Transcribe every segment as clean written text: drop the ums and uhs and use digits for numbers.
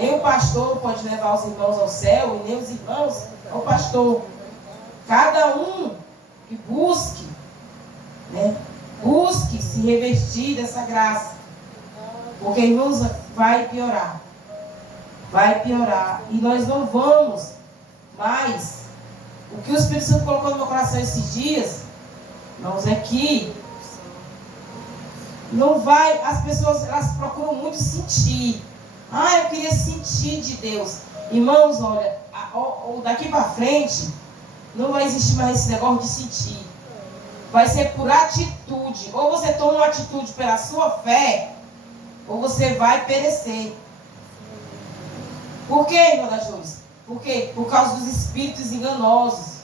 Nem o pastor pode levar os irmãos ao céu, e nem os irmãos ao pastor. Cada um que busque, né? Busque se revestir dessa graça. Porque, irmãos, vai piorar. Vai piorar. E nós não vamos mais. O que o Espírito Santo colocou no meu coração esses dias, irmãos, é que não vai, as pessoas, elas procuram muito sentir. Eu queria sentir de Deus. Irmãos, olha, daqui para frente, não vai existir mais esse negócio de sentir. Vai ser por atitude. Ou você toma uma atitude pela sua fé, ou você vai perecer. Por quê, irmã da Júlia? Por quê? Por causa dos espíritos enganosos,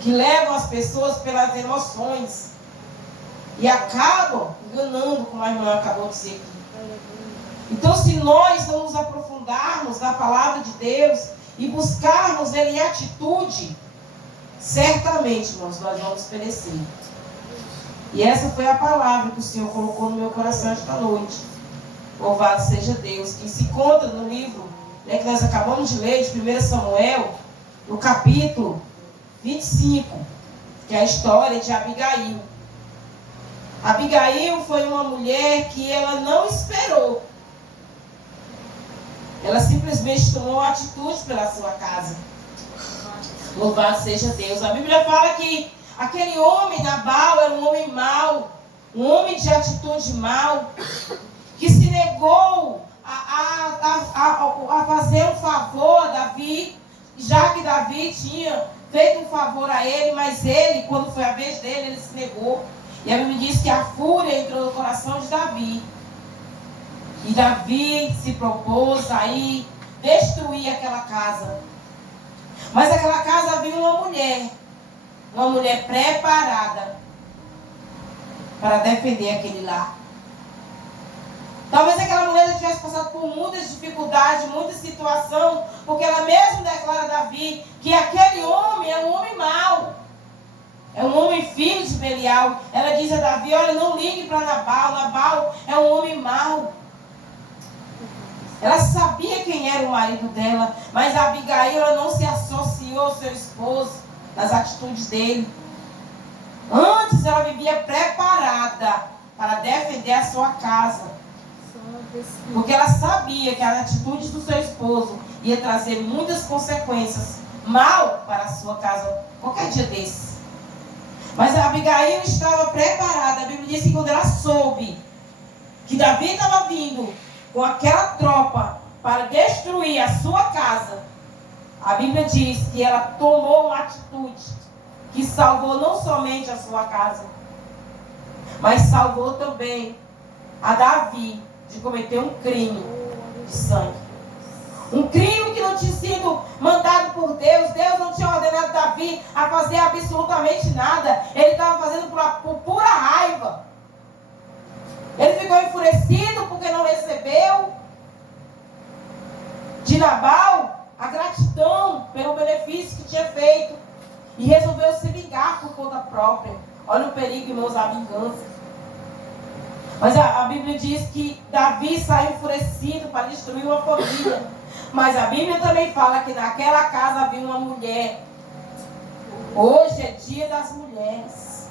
que levam as pessoas pelas emoções e acabam enganando, como a irmã acabou de dizer aqui. Então, se nós não nos aprofundarmos na palavra de Deus e buscarmos Ele em atitude, certamente, irmãos, nós vamos perecer. E essa foi a palavra que o Senhor colocou no meu coração esta noite. Louvado seja Deus, que se encontra no livro, né, que nós acabamos de ler, de 1 Samuel, no capítulo 25, que é a história de Abigail. Abigail foi uma mulher que ela não esperou. Ela simplesmente tomou uma atitude pela sua casa. Louvado seja Deus. A Bíblia fala que aquele homem, Nabal, era um homem mau, um homem de atitude mau, que se negou a fazer um favor a Davi, já que Davi tinha feito um favor a ele, mas ele, quando foi a vez dele, ele se negou. E a Bíblia diz que a fúria entrou no coração de Davi. E Davi se propôs a ir destruir aquela casa. Mas aquela casa havia uma mulher preparada para defender aquele lar. Talvez aquela mulher já tivesse passado por muitas dificuldades, muita situação, porque ela mesmo declara a Davi que aquele homem é um homem mau. É um homem filho de Belial. Ela diz a Davi, olha, não ligue para Nabal. Nabal é um homem mau. Ela sabia quem era o marido dela, mas a Abigail ela não se associou ao seu esposo nas atitudes dele. Antes ela vivia preparada para defender a sua casa. Porque ela sabia que as atitudes do seu esposo ia trazer muitas consequências mal para a sua casa qualquer dia desse. Mas a Abigail estava preparada. A Bíblia diz que quando ela soube que Davi estava vindo com aquela tropa para destruir a sua casa, a Bíblia diz que ela tomou uma atitude que salvou não somente a sua casa, mas salvou também a Davi de cometer um crime de sangue. Um crime que não tinha sido mandado por Deus. Deus não tinha ordenado Davi a fazer absolutamente nada. Ele estava fazendo por pura raiva. Ele ficou enfurecido porque não recebeu de Nabal a gratidão pelo benefício que tinha feito. E resolveu se vingar por conta própria. Olha o perigo, irmãos, da vingança. Mas a Bíblia diz que Davi saiu enfurecido para destruir uma família. Mas a Bíblia também fala que naquela casa havia uma mulher. Hoje é dia das mulheres.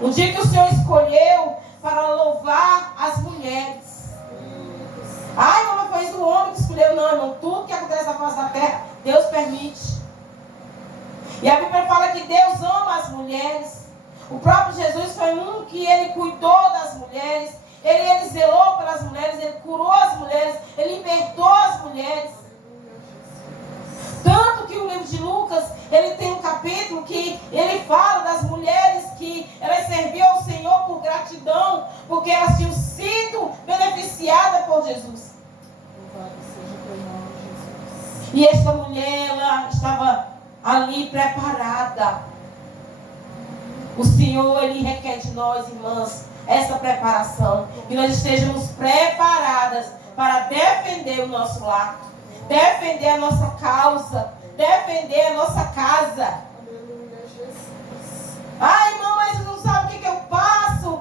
Um dia que o Senhor escolheu para louvar as mulheres. Não foi isso o homem que escolheu, não, irmão. Tudo que acontece na face da terra, Deus permite. E a Bíblia fala que Deus ama as mulheres. O próprio Jesus foi um que ele cuidou das mulheres. Ele zelou pelas mulheres, ele curou as mulheres, ele libertou as mulheres. Tanto que o livro de Lucas, ele tem um capítulo que ele fala das mulheres que elas serviam ao Senhor por gratidão, porque elas tinham sido beneficiadas por Jesus. E esta mulher, ela estava ali preparada. O Senhor, Ele requer de nós, irmãs, essa preparação. Que nós estejamos preparadas para defender o nosso lar, defender a nossa causa, defender a nossa casa. Irmã, mas você não sabe o que eu passo.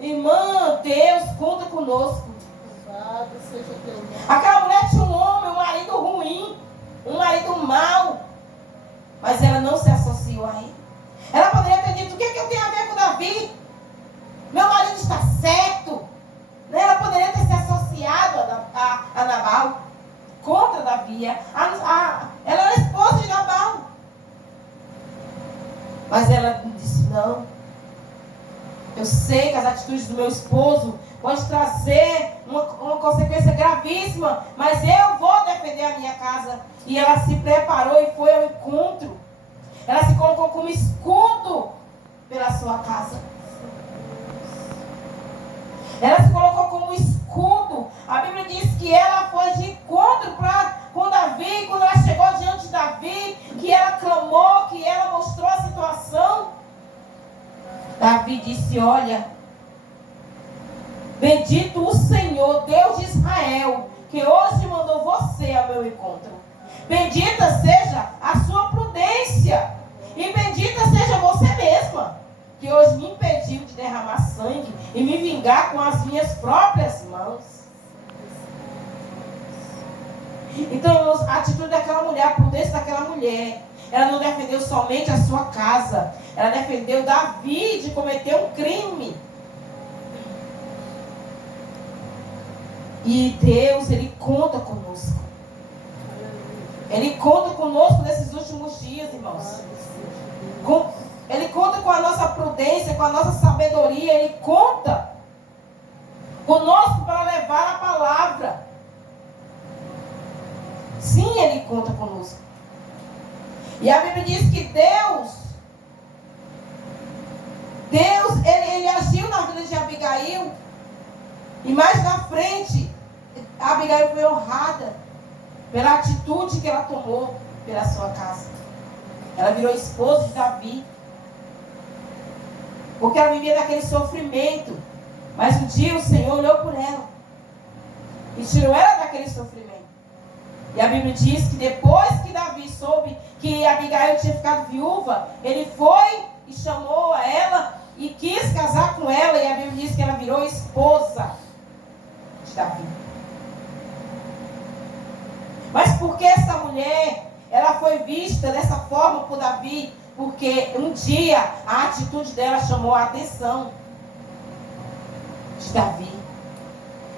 Irmã, Deus conta conosco. Aquela mulher tinha a Nabal, contra Davi. Ela era esposa de Nabal. Mas ela disse, não. Eu sei que as atitudes do meu esposo podem trazer uma consequência gravíssima, mas eu vou defender a minha casa. E ela se preparou e foi ao encontro. Ela se colocou como escudo pela sua casa. Ela se colocou como escudo. A Bíblia diz que ela foi de encontro com Davi. Quando ela chegou diante de Davi, que ela clamou, que ela mostrou a situação. Davi disse, olha, bendito o Senhor, Deus de Israel, que hoje mandou você ao meu encontro. Bendita seja a sua prudência. E bendita seja você mesma, que hoje me impediu de derramar sangue e me vingar com as minhas próprias mãos. Então, irmãos, a atitude daquela mulher, a prudência daquela mulher, ela não defendeu somente a sua casa, ela defendeu Davi de cometer um crime. E Deus, Ele conta conosco. Ele conta conosco nesses últimos dias, irmãos. Ele conta com a nossa prudência, com a nossa sabedoria. Ele conta conosco para levar a palavra. Sim, Ele conta conosco. E a Bíblia diz que Deus, ele agiu na vida de Abigail. E mais na frente, Abigail foi honrada pela atitude que ela tomou pela sua casa. Ela virou esposa de Davi. Porque ela vivia naquele sofrimento. Mas um dia o Senhor olhou por ela e tirou ela daquele sofrimento. E a Bíblia diz que depois que Davi soube que Abigail tinha ficado viúva, ele foi e chamou a ela e quis casar com ela. E a Bíblia diz que ela virou esposa de Davi. Mas por que essa mulher, ela foi vista dessa forma por Davi? Porque um dia a atitude dela chamou a atenção de Davi.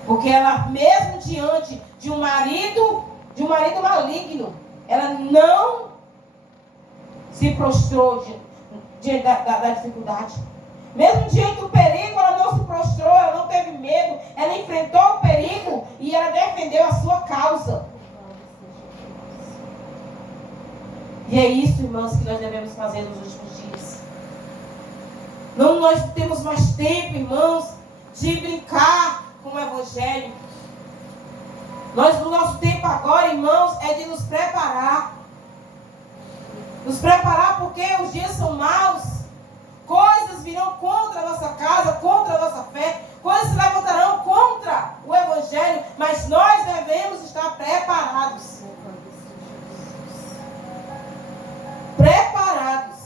Porque ela, mesmo diante de um marido maligno, ela não se prostrou diante da dificuldade. Mesmo diante do perigo, ela não se prostrou, ela não teve medo, ela enfrentou o perigo e ela defendeu a sua causa. E é isso, irmãos, que nós devemos fazer nos últimos dias. Não nós temos mais tempo, irmãos, de brincar com o Evangelho. O nosso tempo agora, irmãos, é de nos preparar. Nos preparar porque os dias são maus. Coisas virão contra a nossa casa, contra a nossa fé. Coisas se levantarão contra o Evangelho. Mas nós devemos estar preparados. Preparados.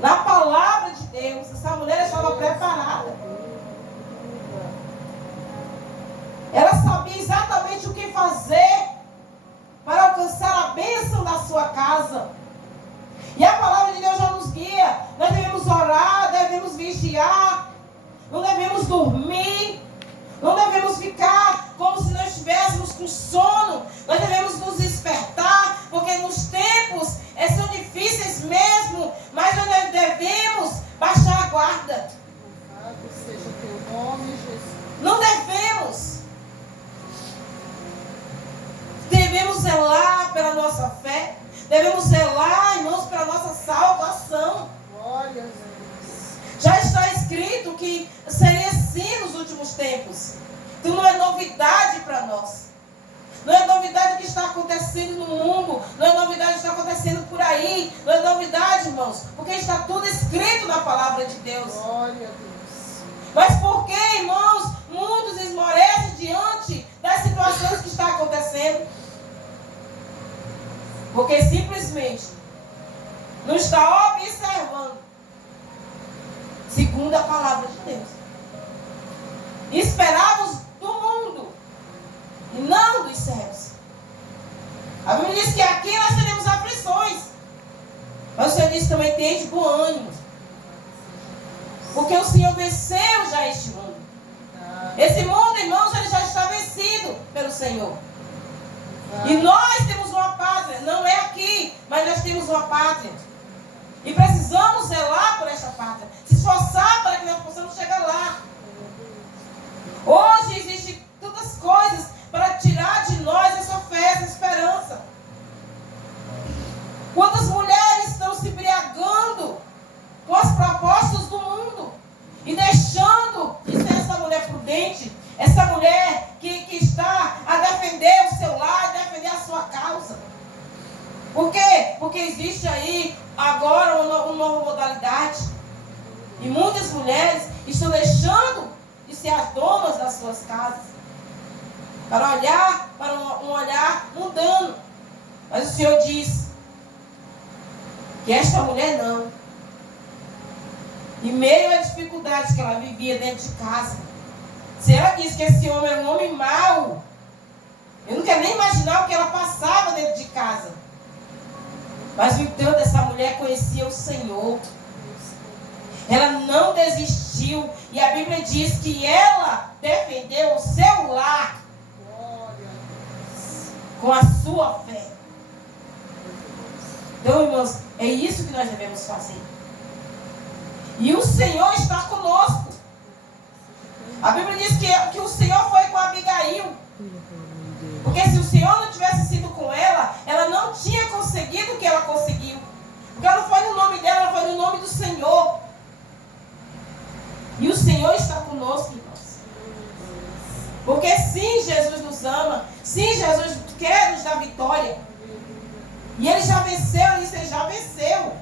Na palavra de Deus. Essa mulher estava preparada. Ela sabia exatamente o que fazer para alcançar a bênção da sua casa. E a palavra de Deus já nos guia. Nós devemos orar, devemos vigiar, não devemos dormir, não devemos ficar como se nós estivéssemos com sono. Nós devemos nos despertar, porque nos tempos são difíceis mesmo, mas nós devemos baixar a guarda. Louvado seja o teu nome, Jesus. Não devemos. Devemos zelar pela nossa fé. Devemos zelar, irmãos, pela nossa salvação. Glória a Deus. Já está escrito que seria assim nos últimos tempos. Então não é novidade para nós. Não é novidade o que está acontecendo no mundo. Não é novidade o que está acontecendo por aí. Não é novidade, irmãos. Porque está tudo escrito na palavra de Deus. Glória a Deus. Mas por que, irmãos, muitos esmorecem diante das situações que estão acontecendo? Porque simplesmente não está observando segundo a palavra de Deus. Esperávamos do mundo e não dos céus. A Bíblia diz que aqui nós teremos aflições. Mas o Senhor diz também: tem de bom ânimo. Porque o Senhor venceu já este mundo. Esse mundo, irmãos, ele já está vencido. Senhor. E nós temos uma pátria, não é aqui, mas nós temos uma pátria. E precisamos zelar por esta pátria, se esforçar para que nós possamos chegar lá. Hoje existem tantas coisas para tirar de nós essa fé, essa esperança. Quantas mulheres estão se embriagando com as propostas do mundo e deixando de ser essa mulher prudente, essa mulher que está a defender o seu lar, a defender a sua causa. Por quê? Porque existe aí agora uma nova modalidade. E muitas mulheres estão deixando de ser as donas das suas casas, para olhar para um olhar mundano. Mas o Senhor diz que esta mulher não. Em meio às dificuldades que ela vivia dentro de casa, se ela diz que esse homem era um homem mau, eu não quero nem imaginar o que ela passava dentro de casa. Mas, no entanto, essa mulher conhecia o Senhor. Ela não desistiu. E a Bíblia diz que ela defendeu o seu lar com a sua fé. Então, irmãos, é isso que nós devemos fazer. E o Senhor está conosco. A Bíblia diz que o Senhor foi com Abigail. Porque se o Senhor não tivesse sido com ela, ela não tinha conseguido o que ela conseguiu. Porque ela não foi no nome dela, ela foi no nome do Senhor. E o Senhor está conosco, irmãos. Porque sim, Jesus nos ama. Sim, Jesus quer nos dar vitória. E Ele já venceu, Ele já venceu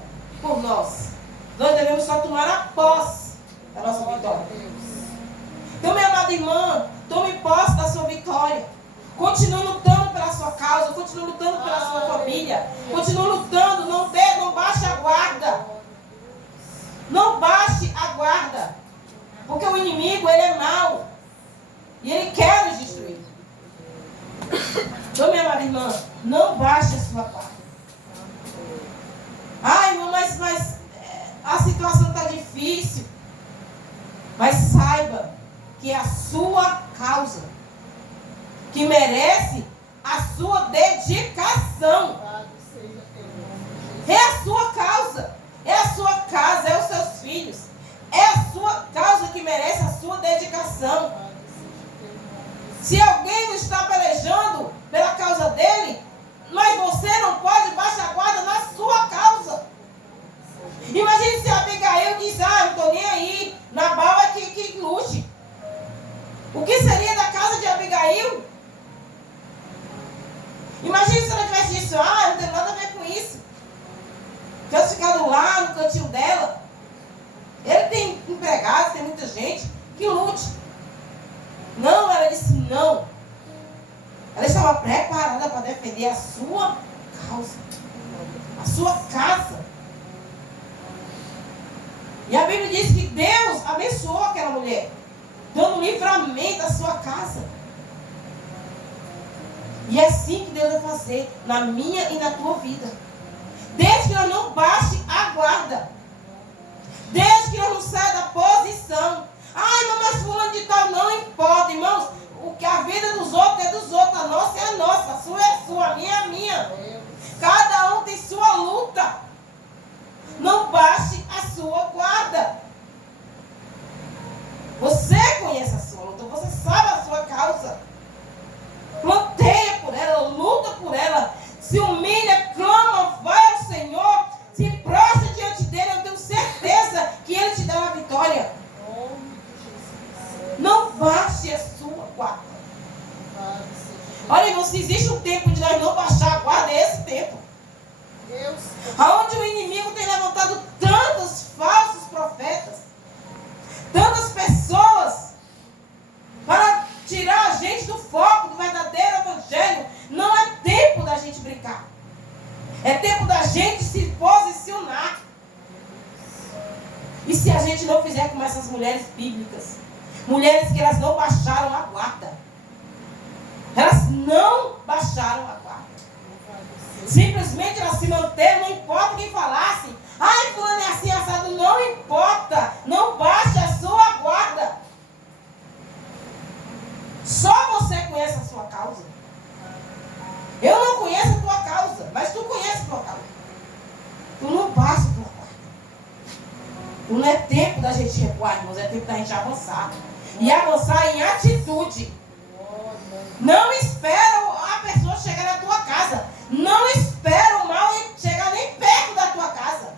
por nós. Nós devemos só tomar a posse da nossa vitória. Então, minha amada irmã, tome posse da sua vitória. Continue lutando pela sua causa. Continue lutando pela sua família. Continue lutando. Não baixe a guarda. Não baixe a guarda. Porque o inimigo, ele é mau. E ele quer nos destruir. Então, minha amada irmã, não baixe a sua guarda. Ai, irmão, mas a situação está difícil. Mas saiba que é a sua causa que merece a sua dedicação. É a sua causa. É a sua casa, é os seus filhos. É a sua causa que merece a sua dedicação. Se alguém não está pelejando pela causa dele, mas você não pode baixar a guarda na sua causa. Imagine se a Abigail diz, eu não estou nem aí, Nabal é que lute. O que seria da casa de Abigail? Imagine se ela tivesse dito, não tem nada a ver com isso. Tivesse ficado lá no cantinho dela. Ele tem empregados, tem muita gente que lute. Não, ela disse não. Ela estava preparada para defender a sua causa, a sua casa. E a Bíblia diz que Deus abençoou aquela mulher, dando livramento à sua casa. E é assim que Deus vai fazer na minha e na tua vida. Desde que nós não baixe a guarda. Desde que nós não saia da posição. Mas fulano de tal, não importa, irmãos. O que a vida dos outros é dos outros. A nossa é a nossa. A sua é a sua. A minha é a minha. Cada um tem sua luta. Não baixe a sua guarda. Você conhece a sua luta. Você sabe a sua causa. Planteia por ela. Luta por ela. Se humilha, clama, vai ao Senhor. Se prostra diante dele. Eu tenho certeza que ele te dará a vitória. Não baixe a sua guarda. Olha, irmão, se existe um tempo de nós não baixar a guarda, é esse tempo. Aonde o inimigo tem levantado tantos falsos profetas, tantas pessoas, para tirar a gente do foco do verdadeiro evangelho. Não é tempo da gente brincar. É tempo da gente se posicionar. E se a gente não fizer como essas mulheres bíblicas, mulheres que elas não baixaram a guarda. Elas não baixaram a guarda. Simplesmente elas se manteram, não importa quem falasse. Fulano é assim, assado. Não importa. Não baixe a sua guarda. Só você conhece a sua sua causa. Eu não conheço a tua causa, mas tu conheces a tua causa. Tu não passa por quarta. Tu não é tempo da gente recuar, irmãos, é tempo da gente avançar. E avançar em atitude. Não espera a pessoa chegar na tua casa. Não espera o mal chegar nem perto da tua casa.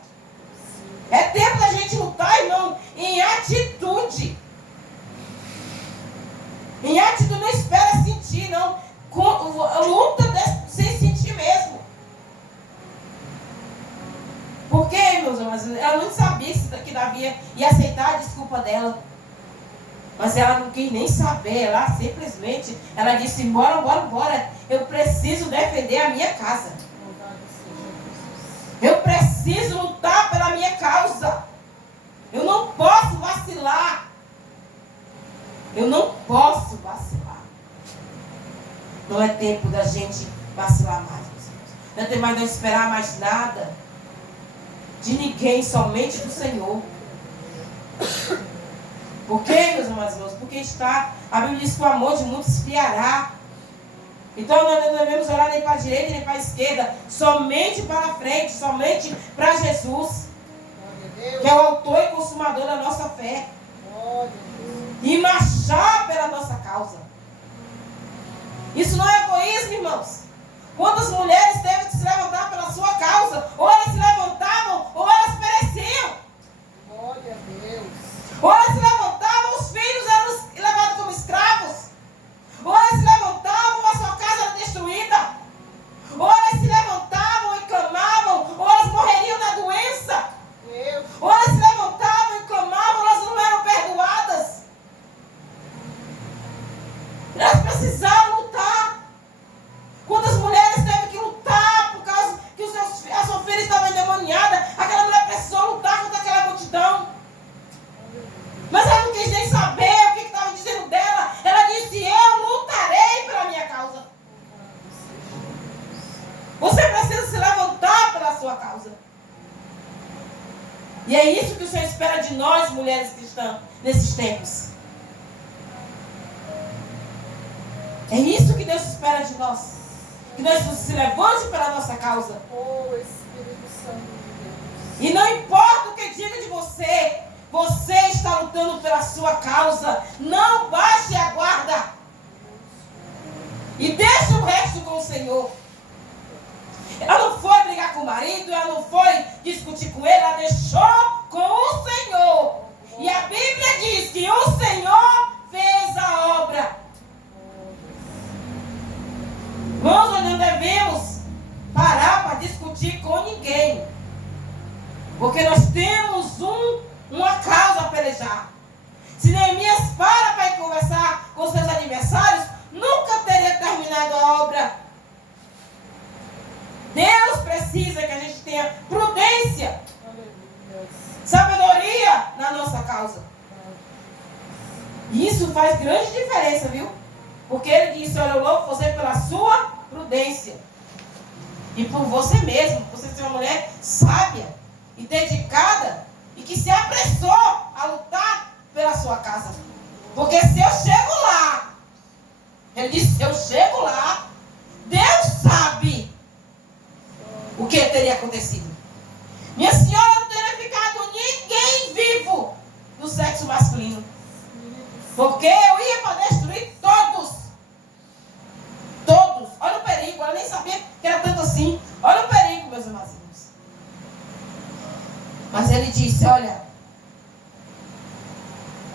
É tempo da gente lutar, irmão, em atitude. Em atitude, não espera sentir, não. Luta sem sentir mesmo. Por quê, meus irmãos? Ela não sabia que Davi ia aceitar a desculpa dela. Mas ela não quis nem saber. Ela simplesmente, ela disse, bora. Eu preciso defender a minha casa. Eu preciso lutar pela minha causa. Eu não posso vacilar. Eu não posso vacilar. Não é tempo da gente vacilar mais. Não é tempo mais de não esperar mais nada de ninguém, somente do Senhor. Por quê, meus irmãos? Porque a Bíblia diz que o amor de muitos esfriará. Então nós não devemos olhar nem para a direita nem para a esquerda, somente para a frente, somente para Jesus, que é o autor e consumador da nossa fé. E marchar pela nossa causa. Isso não é egoísmo, irmãos. Quantas mulheres teve que se levantar pela sua causa? Ou elas se levantavam, ou elas pereciam. Glória a Deus. Ou elas se levantavam, os filhos eram levados como escravos. Ou elas se levantavam, a sua casa era destruída. Ou elas se levantavam e clamavam, ou elas morreriam da doença. Deus. Ou elas se levantavam e clamavam, elas não eram perdoadas. Elas precisaram lutar. Quantas mulheres teve que lutar por causa que a sua filha estava endemoniada? Aquela mulher precisou lutar contra aquela multidão. Mas ela não quis nem saber o que estava dizendo dela. Ela disse, eu lutarei pela minha causa. Você precisa se levantar pela sua causa. E é isso que o Senhor espera de nós, mulheres cristãs, nesses tempos. É isso que Deus espera de nós. Que nós se levante pela nossa causa. Oh, Espírito Santo de Deus. E não importa o que diga de você, você está lutando pela sua causa. Não baixe a guarda. E deixe o resto com o Senhor. Ela não foi brigar com o marido, ela não foi discutir com ele, ela deixou com o Senhor. E a Bíblia diz que o Senhor fez a obra. Irmãos, nós não devemos parar para discutir com ninguém. Porque nós temos uma causa a pelejar. Se Neemias para ir conversar com seus adversários, nunca teria terminado a obra. Deus precisa que a gente tenha prudência, sabedoria na nossa causa. E isso faz grande diferença, viu? Porque ele disse, olha, eu louvo você pela sua prudência. E por você mesmo, você ser uma mulher sábia e dedicada e que se apressou a lutar pela sua casa. Porque se eu chego lá, ele disse, se eu chego lá, Deus sabe o que teria acontecido. Minha senhora não teria ficado ninguém vivo no sexo masculino. Porque eu ia para destruir todos. Todos. Olha o perigo. Ela nem sabia que era tanto assim. Olha o perigo, meus irmãos. Mas ele disse, olha,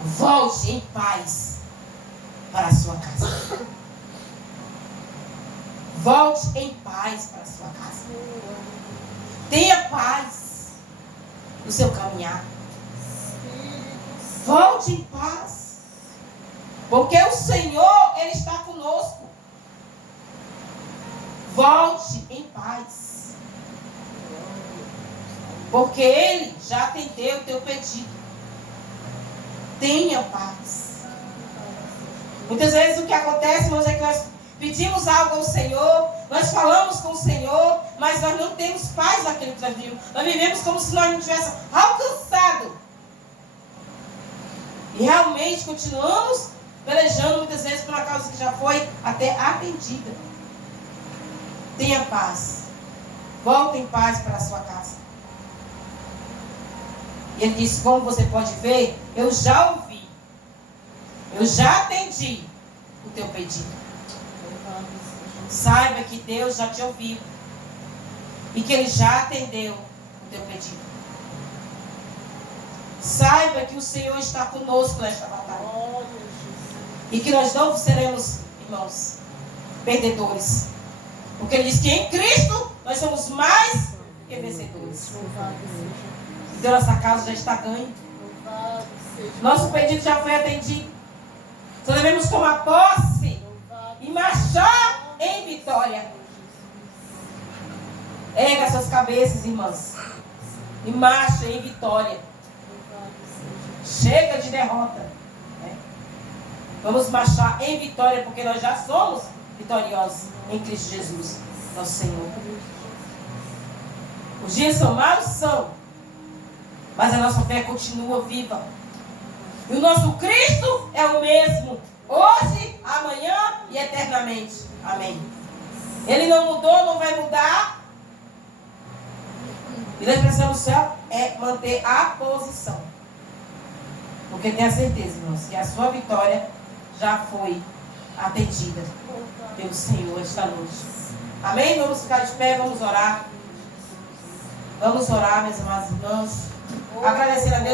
volte em paz para a sua casa. Volte em paz para a sua casa. Tenha paz no seu caminhar. Volte em paz. Porque o Senhor, Ele está conosco. Volte em paz. Porque Ele já atendeu o teu pedido. Tenha paz. Muitas vezes o que acontece, irmãos, é que nós pedimos algo ao Senhor, nós falamos com o Senhor, mas nós não temos paz naquilo que nós vivemos. Nós vivemos como se nós não tivéssemos alcançado. E realmente continuamos pelejando muitas vezes por uma causa que já foi até atendida. Tenha paz. Volte em paz para a sua casa. E ele disse, como você pode ver, eu já ouvi. Eu já atendi o teu pedido. Saiba que Deus já te ouviu. E que Ele já atendeu o teu pedido. Saiba que o Senhor está conosco nesta batalha. E que nós não seremos, irmãos, perdedores. Porque Ele diz que em Cristo nós somos mais que vencedores. Então nossa causa já está ganha. Nosso pedido já foi atendido. Só devemos tomar posse e marchar em vitória. Erga suas cabeças, irmãs, e marcha em vitória. Chega de derrota, né? Vamos marchar em vitória, porque nós já somos vitoriosos em Cristo Jesus, nosso Senhor. Os dias são maus? São. Mas a nossa fé continua viva. E o nosso Cristo é o mesmo, hoje, amanhã e eternamente. Amém. Ele não mudou, não vai mudar. E nós precisamos só manter a posição. Porque tenha certeza, irmãos, que a sua vitória já foi atendida pelo Senhor esta noite. Amém? Vamos ficar de pé, vamos orar. Vamos orar, meus amados irmãos. Agradecer a Deus.